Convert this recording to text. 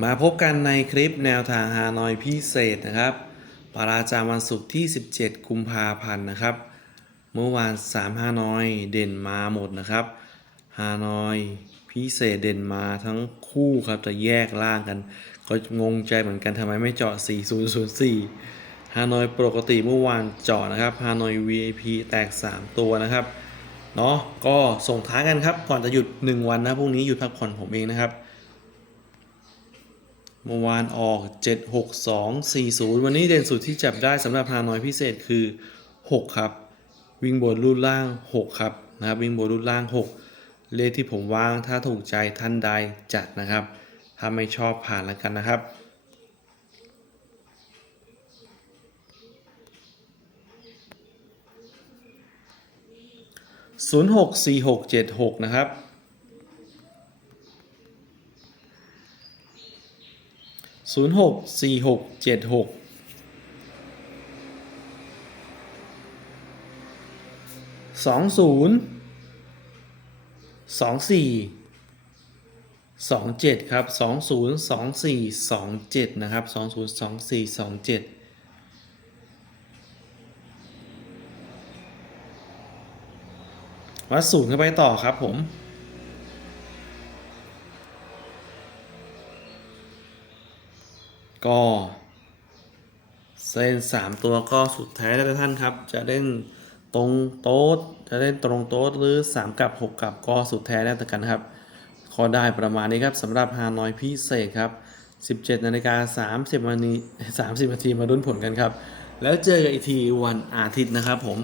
มาพบกันในคลิปแนวทางฮานอยพิเศษนะครับปาราจามวันศุกร์ที่ 17 กุมภาพันธ์นะครับ เมื่อวาน 3 ฮานอยเด่นมาหมดนะครับ ฮานอยพิเศษเด่นมาทั้งคู่ครับจะแยกล่างกัน ก็งงใจเหมือนกันทำไมไม่เจาะ 4004 ฮานอยปกติเมื่อวานเจาะนะครับ ฮานอย VIP แตก 3 ตัวนะครับ เนาะก็ส่งท้ายกันครับ ก่อนจะหยุด 1 วันนะพรุ่งนี้หยุดพักผ่อนผมเองนะครับ เมื่อวานออก 7 6 2 4 0 วันนี้เด่นสุดที่จับได้สำหรับฮานอยพิเศษคือ 6 ครับ วิ่งบนรูดล่าง 6 ครับนะครับ วิ่งบนรูดล่าง 6 เลขที่ผมวางถ้าถูกใจท่านใดจัดนะครับ ถ้าไม่ชอบผ่านแล้วกันนะครับ 064676 นะครับ ศูนย์หกสี่หกเจ็ดหกสองศูนย์สองสี่สองเจ็ดครับสองศูนย์สองสี่สองเจ็ดนะครับสองศูนย์สองสี่สองเจ็ดวัดศูนย์เข้าไปต่อครับผม ก็เส้นสามตัวก็สุดท้ายแล้วท่านครับ จะเล่นตรงโต๊ดจะเล่นตรงโต๊ดหรือ 3 กับ 6 กับก็สุดแท้แล้วแต่กันครับขอได้ประมาณนี้ครับสำหรับฮานอยพิเศษครับ 17นาฬิกา30นาที30นาทีมาดุนผลกันครับ แล้วเจอกันอีกทีวันอาทิตย์นะครับผม